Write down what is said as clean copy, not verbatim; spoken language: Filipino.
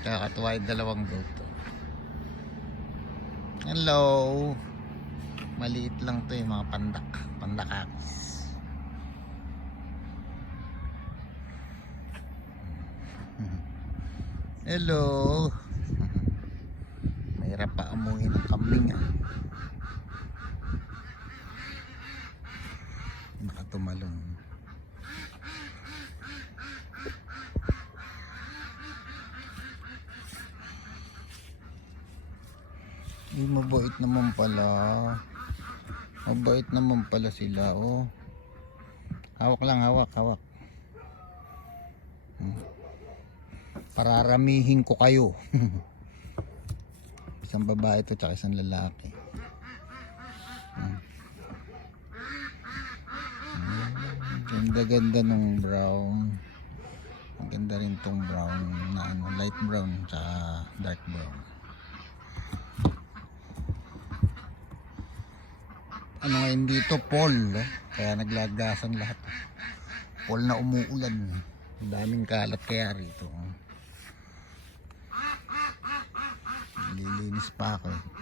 Kakatuwa yung dalawang goat. Hello. Maliit lang to yung mga pandakakis. Hello. Mahirap pa amuhin ng kambing nakatumalon. Mabait naman pala. Mabait naman pala sila, oh. Hawak lang, hawak. Pararamihin ko kayo. Isang babae to tsaka isang lalaki. Ganda nung brown. Maganda rin tong brown na light brown tsaka dark brown. Ano ngayon dito? Fall. Kaya naglagasan lahat. Fall na umuulan. Daming kalat kaya rito. Lilinis pa ako.